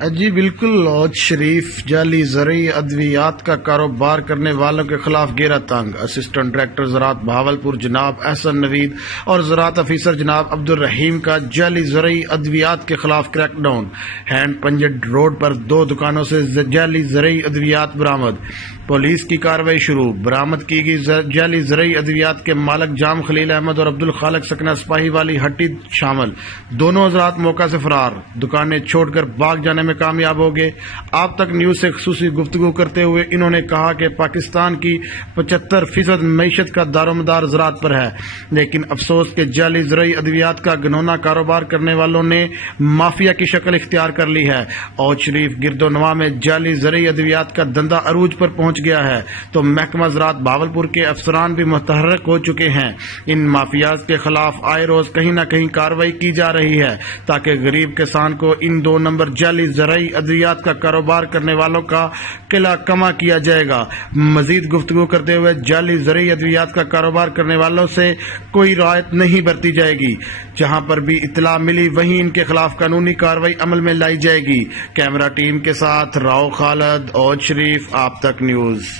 جی بالکل، عود شریف جعلی زرعی ادویات کا کاروبار کرنے والوں کے خلاف گیرا تنگ۔ اسسٹنٹ ڈائریکٹر زراعت بہاولپور جناب احسن نوید اور زراعت افیسر جناب عبد الرحیم کا جعلی زرعی ادویات کے خلاف کریک ڈاؤن۔ ہینڈ پنجڈ روڈ پر 2 دکانوں سے جعلی زرعی ادویات برآمد، پولیس کی کارروائی شروع۔ برآمد کی گئی جعلی زرعی ادویات کے مالک جام خلیل احمد اور عبد الخالق سکنہ سپاہی والی ہٹی شامل، دونوں حضرات موقع سے فرار، دکانیں چھوڑ کر بھاگ جانے میں کامیاب ہو گئے۔ آپ تک نیوز سے خصوصی گفتگو کرتے ہوئے انہوں نے کہا کہ پاکستان کی 75% معیشت کا دار و مدار زراعت پر ہے، لیکن افسوس کہ جعلی زرعی ادویات کا گھنونا کاروبار کرنے والوں نے مافیا کی شکل اختیار کر لی ہے۔ عود شریف گرد و نواح میں جعلی زرعی ادویات کا دھندا عروج پر پہنچ گیا ہے تو محکمہ زراعت بہاولپور کے افسران بھی متحرک ہو چکے ہیں۔ ان مافیاز کے خلاف آئے روز کہیں نہ کہیں کارروائی کی جا رہی ہے تاکہ غریب کسان کو ان 2 نمبر جعلی زرعی ادویات کا کاروبار کرنے والوں کا قلعہ کما کیا جائے گا۔ مزید گفتگو کرتے ہوئے جعلی زرعی ادویات کا کاروبار کرنے والوں سے کوئی رعایت نہیں برتی جائے گی، جہاں پر بھی اطلاع ملی وہیں ان کے خلاف قانونی کارروائی عمل میں لائی جائے گی۔ کیمرہ ٹیم کے ساتھ راؤ خالد، عود شریف، آپ تک نیوز۔